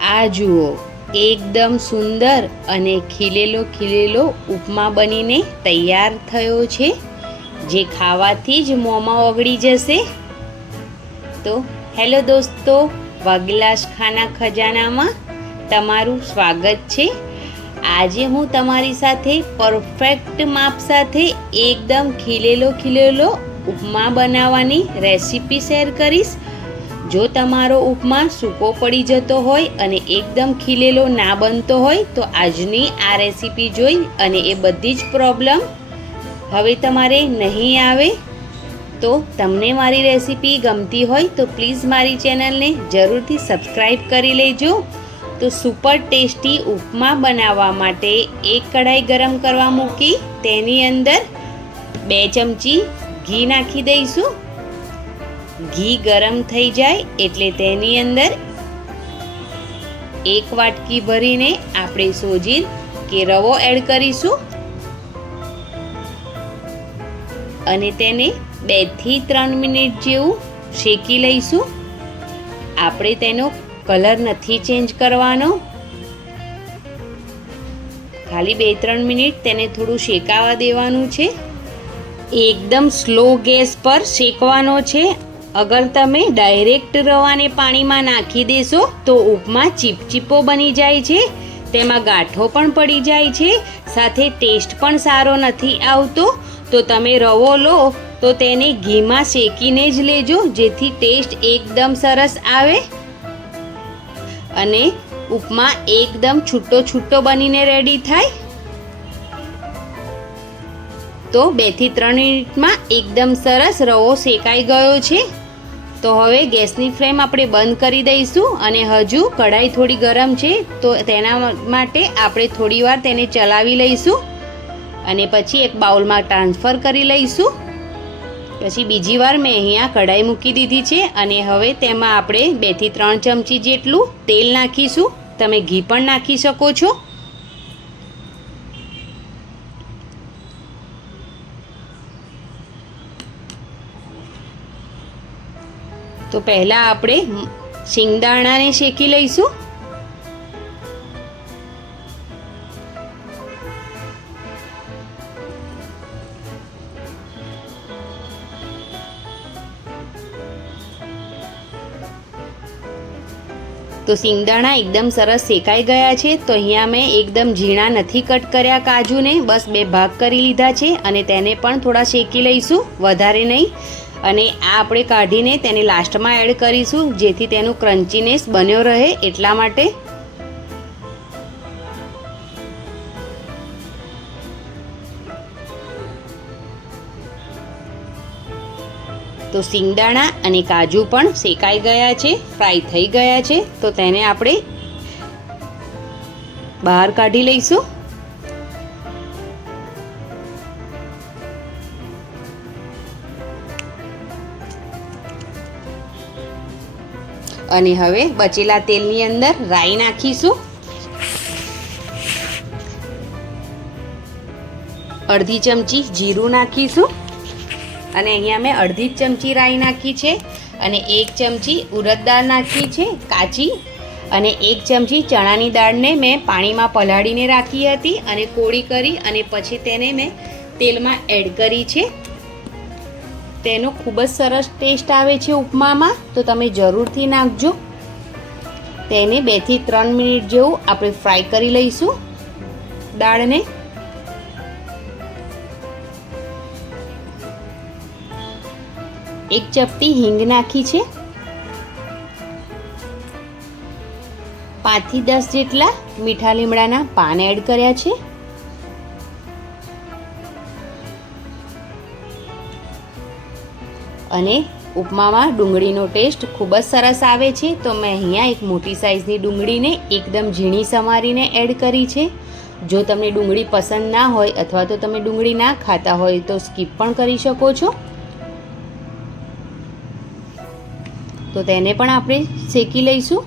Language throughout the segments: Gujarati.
આ જુઓ, એકદમ સુંદર અને ખીલેલો ખીલેલો ઉપમા બનીને તૈયાર થયો છે, જે ખાવાથી જ મોંમાં ઓગળી જશે. તો હેલો દોસ્તો વગલાશ ખાના ખજાનામાં તમારું સ્વાગત છે. આજે હું તમારી સાથે પરફેક્ટ માપ સાથે એકદમ ખીલેલો ખીલેલો ઉપમા બનાવવાની રેસીપી શેર કરીશ. જો તમારો ઉપમા સૂકો પડી જતો હોય અને એકદમ ખીલેલો ના બનતો હોય, તો આજની આ રેસીપી જોઈ અને એ બધી જ પ્રોબ્લેમ હવે તમારે નહીં આવે. તો તમને મારી રેસીપી ગમતી હોય, તો પ્લીઝ મારી ચેનલને જરૂરથી સબસ્ક્રાઈબ કરી લેજો. તો સુપર ટેસ્ટી ઉપમા બનાવવા માટે એક કઢાઈ ગરમ કરવા મૂકી, તેની અંદર બે ચમચી ઘી નાખી દઈશું. ઘી ગરમ થઈ જાય એટલે તેની અંદર એક વાટકી ભરીને આપણે સોજી કે રવો એડ કરીશું. અને તેને બેથી ત્રણ મિનિટ જેવું શેકી લઈશું. આપણે તેનો કલર નથી ચેન્જ કરવાનો. ખાલી બે ત્રણ મિનિટ તેને થોડું શેકાવા દેવાનું છે. એકદમ સ્લો ગેસ પર શેકવાનો છે. અગર તમે ડાયરેક્ટ રવાને પાણીમાં નાખી દેશો, તો ઉપમા ચીપચીપો બની જાય છે. તેમાં ગાંઠો પણ પડી જાય છે. સાથે ટેસ્ટ પણ સારો નથી આવતો. તો તમે રવો લો, તો તેને ઘીમાં શેકીને જ લેજો, જેથી ટેસ્ટ એકદમ સરસ આવે. અને ઉપમા એકદમ છૂટો છૂટો બનીને રેડી થાય. તો બેથી ત્રણ મિનિટમાં એકદમ સરસ રવો શેકાઈ ગયો છે. તો હવે ગેસની ફ્લેમ આપણે બંધ કરી દઈશું અને હજુ કઢાઈ થોડી ગરમ છે, તો તેના માટે આપણે થોડીવાર તેને ચલાવી લઈશું અને પછી એક બાઉલમાં ટ્રાન્સફર કરી લઈશું. પછી બીજી વાર મેં અહીંયા કઢાઈ મૂકી દીધી છે અને હવે તેમાં આપણે બેથી ત્રણ ચમચી જેટલું તેલ નાખીશું. તમે ઘી પણ નાખી શકો છો. તો પહેલાં આપણે શિંગદાણાને શેકી લઈશું. તો સિંગદાણા એકદમ સરસ શેકાઈ ગયા છે, તો અહીંયા મેં એકદમ ઝીણા નથી કટ કર્યા કાજુને, બસ બે ભાગ કરી લીધા છે, અને તેને પણ થોડા શેકી લઈશું, વધારે નહીં. અને આ આપણે કાઢીને તેને લાસ્ટમાં એડ કરીશું, જેથી તેનું ક્રન્ચીનેસ બન્યો રહે એટલા માટે. તો સિંગદાણા અને કાજુ પણ શેકાઈ ગયા છે ફ્રાય થઈ ગયા છે, તો તેને આપણે બહાર કાઢી લઈશું. અને હવે બચેલા તેલની અંદર રાઈ નાખીશું. અડધી ચમચી જીરું નાખીશું. અને અહીંયા મેં અડધી ચમચી રાઈ નાખી છે અને એક ચમચી ઉરદ દાળ નાખી છે કાચી. અને એક ચમચી ચણાની દાળને મેં પાણીમાં પલાળીને રાખી હતી અને કોળી કરી અને પછી તેને મેં તેલમાં એડ કરી છે. તેનો ખૂબ જ સરસ ટેસ્ટ આવે છે ઉપમામાં. તો તમે જરૂરથી નાખજો. તેને બેથી ત્રણ મિનિટ જેવું આપણે ફ્રાય કરી લઈશું. દાળને એક ચપટી હિંગ નાખી છે. પાંચથી દસ જેટલા મીઠા લીમડાના પાન એડ કર્યા છે. અને ઉપમામાં ડુંગળીનો ટેસ્ટ ખૂબ જ સરસ આવે છે, તો મેં અહીંયા એક મોટી સાઇઝની ડુંગળીને એકદમ ઝીણી સમારીને એડ કરી છે. જો તમને ડુંગળી પસંદ ના હોય અથવા તો તમે ડુંગળી ના ખાતા હોય તો સ્કીપ પણ કરી શકો છો. તો તેને પણ આપણે શેકી લઈશું.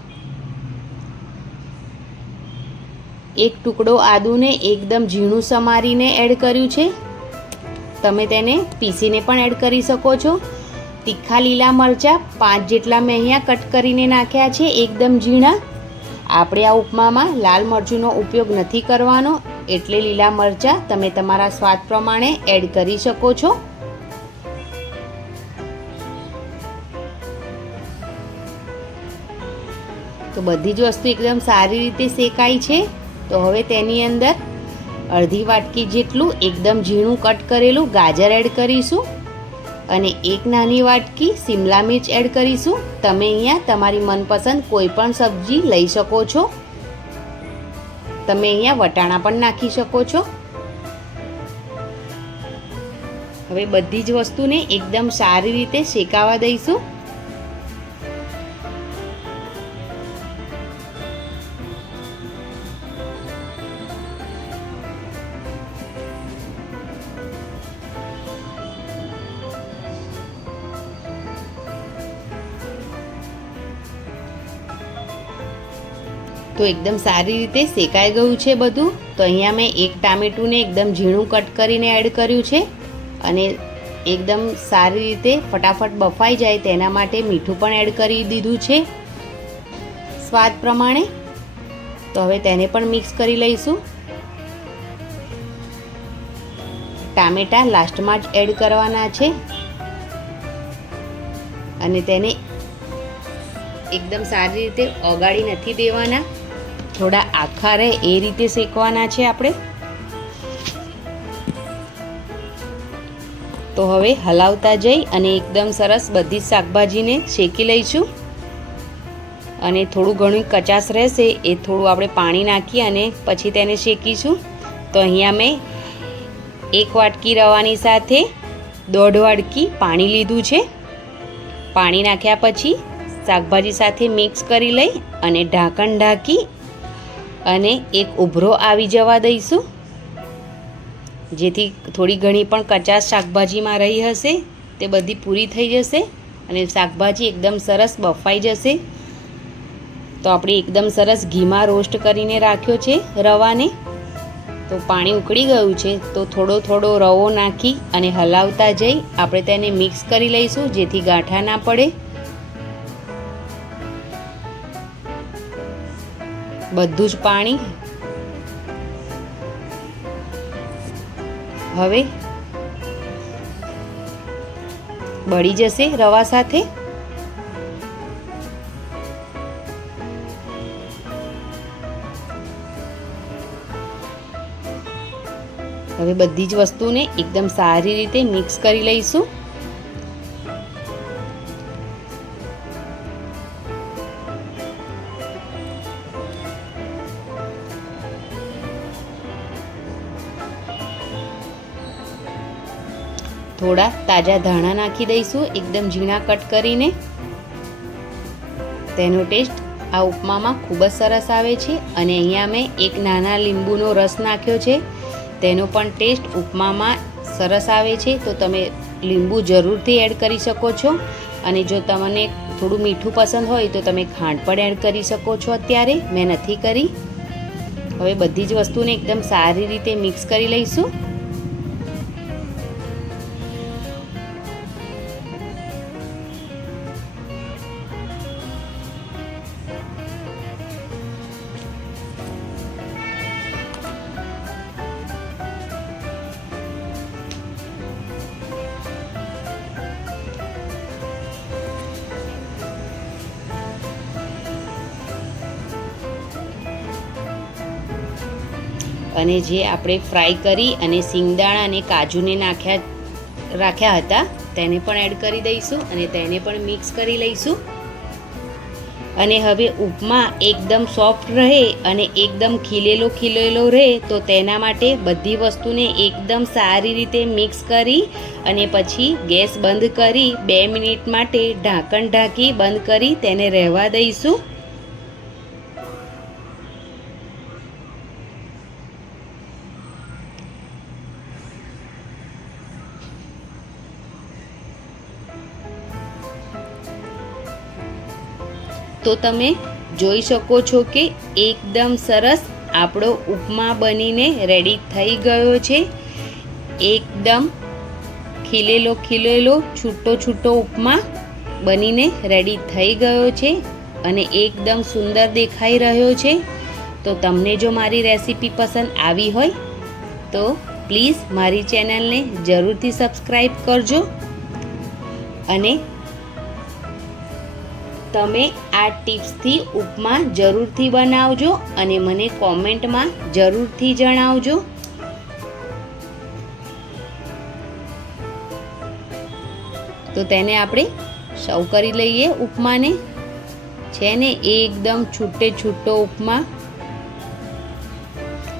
એક ટુકડો આદુને એકદમ ઝીણું સમારીને એડ કર્યું છે. તમે તેને પીસીને પણ એડ કરી શકો છો. તીખા લીલા મરચાં, પાંચ જેટલા મેં અહીંયા કટ કરીને નાખ્યા છે, એકદમ ઝીણા. આપણે આ ઉપમામાં લાલ મરચુંનો ઉપયોગ નથી કરવાનો. એટલે લીલા મરચાં તમે તમારા સ્વાદ પ્રમાણે એડ કરી શકો છો. તો બધી જ વસ્તુ એકદમ સારી રીતે શેકાઈ છે. તો હવે તેની અંદર અડધી વાટકી જેટલું એકદમ ઝીણું કટ કરેલું ગાજર એડ કરીશું. અને એક નાની વાટકી સિમલા મિર્ચ એડ કરીશું. તમે અહીંયા તમારી મનપસંદ કોઈ પણ સબ્જી લઈ શકો છો. તમે અહીંયા વટાણા પણ નાખી શકો છો. હવે બધી જ વસ્તુને એકદમ સારી રીતે શેકાવા દઈશું. તો એકદમ સારી રીતે શેકાઈ ગયું છે બધું. તો અહીંયા મેં એક ટામેટુંને એકદમ ઝીણું કટ કરીને એડ કર્યું છે. અને એકદમ સારી રીતે ફટાફટ બફાઈ જાય તેના માટે મીઠું પણ એડ કરી દીધું છે. સ્વાદ પ્રમાણે. તો હવે તેને પણ મિક્સ કરી લઈશું. ટામેટા લાસ્ટમાં જ એડ કરવાના છે. અને તેને એકદમ સારી રીતે ઓગાળી નથી દેવાના. થોડા આખા રહે એ રીતે શેકવાના છે આપણે. તો હવે હલાવતા જઈ અને એકદમ સરસ બધી જ શાકભાજીને શેકી લઈશું. અને થોડું ઘણું કચાશ રહેશે એ થોડું આપણે પાણી નાખી અને પછી તેને શેકીશું. તો અહીંયા મેં એક વાટકી રવાની સાથે દોઢ વાટકી પાણી લીધું છે. પાણી નાખ્યા પછી શાકભાજી સાથે મિક્સ કરી લઈ અને ઢાંકણ ઢાંકી અને એક ઉભરો આવી જવા દઈશું. જેથી થોડી ઘણી પણ કચાશ શાકભાજીમાં રહી હશે, તે બધી પૂરી થઈ જશે અને શાકભાજી એકદમ સરસ બફાઈ જશે. તો આપણે એકદમ સરસ ઘીમાં રોસ્ટ કરીને રાખ્યો છે રવાને. તો પાણી ઉકળી ગયું છે, તો થોડો થોડો રવો નાખી અને હલાવતા જઈ આપણે તેને મિક્સ કરી લઈશું, જેથી ગાંઠા ના પડે. બધું જ પાણી. હવે બળી જશે રવા સાથે. હવે બધી જ વસ્તુને એકદમ સારી રીતે મિક્સ કરી લઈશું. થોડા તાજા ધાણા નાખી દઈશું, એકદમ ઝીણા કટ કરીને. તેનો ટેસ્ટ આ ઉપમામાં ખૂબ જ સરસ આવે છે અને અહીંયા મેં એક નાના લીંબુનો રસ નાખ્યો છે. તેનો પણ ટેસ્ટ ઉપમામાં સરસ આવે છે, તો તમે લીંબુ જરૂરથી એડ કરી શકો છો. અને જો તમને થોડું મીઠું પસંદ હોય, તો તમે ખાંડ પણ એડ કરી શકો છો અત્યારે. મેં નથી કરી. હવે બધી જ વસ્તુને એકદમ સારી રીતે મિક્સ કરી લઈશું. અને જે આપણે ફ્રાય કરી અને સિંગદાણા અને કાજુને નાખ્યા, રાખ્યા હતા, તેને પણ એડ કરી દઈશું અને તેને પણ મિક્સ કરી લઈશું. અને હવે ઉપમા એકદમ સોફ્ટ રહે અને એકદમ ખીલેલો ખીલેલો રહે, તો તેના માટે બધી વસ્તુને એકદમ સારી રીતે મિક્સ કરી અને પછી ગેસ બંધ કરી બે મિનિટ માટે ઢાંકણ ઢાંકી બંધ કરી તેને રહેવા દઈશું. તો તમે જોઈ શકો છો કે એકદમ સરસ આપણો ઉપમા બનીને રેડી થઈ ગયો છે. એકદમ ખીલેલો ખીલેલો છૂટો છૂટો ઉપમા બનીને રેડી થઈ ગયો છે અને એકદમ સુંદર દેખાઈ રહ્યો છે. તો તમને જો મારી રેસીપી પસંદ આવી હોય તો પ્લીઝ મારી ચેનલને જરૂરથી સબસ્ક્રાઈબ કરજો. અને તમે આ ટિપ્સથી ઉપમા જરૂરથી બનાવજો અને મને કોમેન્ટમાં જરૂરથી જણાવજો. તો તેને આપણે સૌ કરી લઈએ ઉપમાને. છે ને, એકદમ છૂટે છૂટો ઉપમા.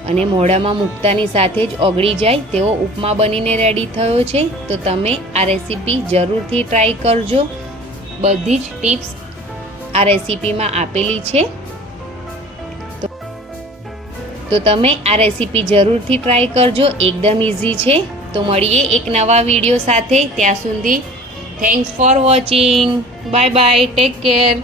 અને મોઢામાં મૂકતાની સાથે જ ઓગળી જાય તેવો ઉપમા બનીને રેડી થયો છે. તો તમે આ રેસીપી જરૂરથી ટ્રાય કરજો. બધી જ ટિપ્સ આ રેસીપીમાં આપેલી છે. તો- તમે આ રેસીપી જરૂરથી ટ્રાય કરજો, એકદમ ઇઝી છે. તો મળીએ એક નવા વીડિયો સાથે. ત્યાં સુધી thanks for watching bye bye take care